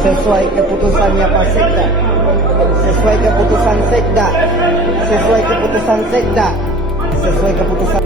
Sesuai keputusannya Pak Sekda. Sesuai keputusan Sekda. Sesuai keputusan Sekda. Sesuai keputusan.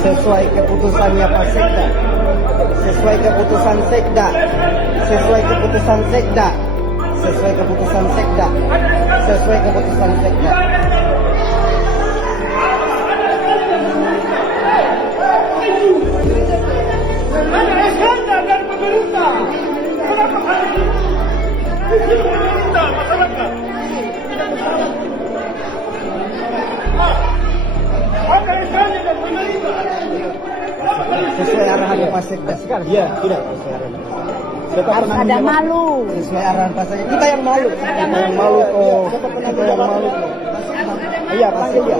Sesuai keputusannya Pak Sekda. Sesuai keputusan Sekda. Sesuai keputusan Sekda. Sesuai keputusan Sekda. Sesuai keputusan Sekda. Ada skandal dari pemerintah. Kenapa hari ini? Pemerintah masyarakat. Ada skandal dari pemerintah. Sesuai arahan Pak Sekda. Iya, tidak sesuai arahan. Harus ada malu. Sesuai arahan Pak Sekda. Kita yang malu. Kita yang malu kok. Kita yang malu kok. Iya, pasti ya.